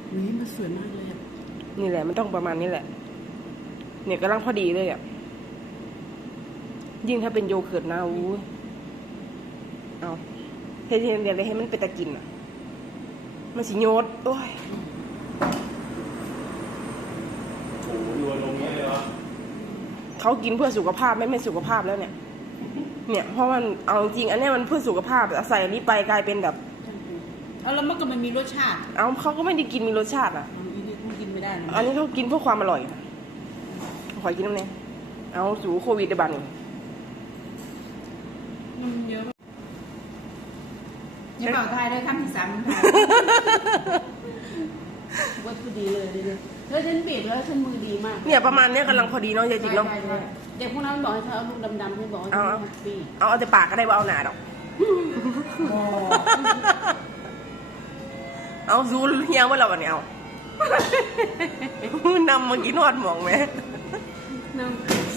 นี่มันสวยมากเลยนี่แหละมันต้องประมาณนี้แหละเนี่ยกำลังพอดีเลยอ่ะยิ่งถ้าเป็นโยเกิร์ตนะอู้เอาเฮ็ดเดี๋ยวเลยให้มันเป็นตะกินอ่ะมันสิโยดโอ้ยโอ้โหดูลงนี้เลยวะเขากินเพื่อสุขภาพไม่สุขภาพแล้วเนี่ยเพราะมันเอาจริงอันนี้มันเพื่อสุขภาพใส่อันนี้ไปกลายเป็นแบบแล้วมันก็มันมีรสชาติเอาเขาก็ไม่ได้กินมีรสชาติอ่ะอันนี้มันกินไม่ได้นะอันนี้เขากินเพื่อความอร่อยขอกินน้ำเนี่ยเอาสู่โควิดได้บ้านี่มันเยอะอย่าเป่าไทยเลยคำที่สามไทยวัตถุดีเลยดิแล้วฉันบีบแล้วฉันมือดีมากเนี่ยประมาณเนี้ยกำลังพอดีเนาะยายจิ๋มเนาะเด็กพวกนั้นบอกให้เธอเอาลูกดำๆให้บอกให้เอาปีเอาแต่ปากก็ได้ว่าเอาหนาดอกเอาซูเฮียว่าเราเนี่ยเอานำมากินทอดหมองไหมน้ำ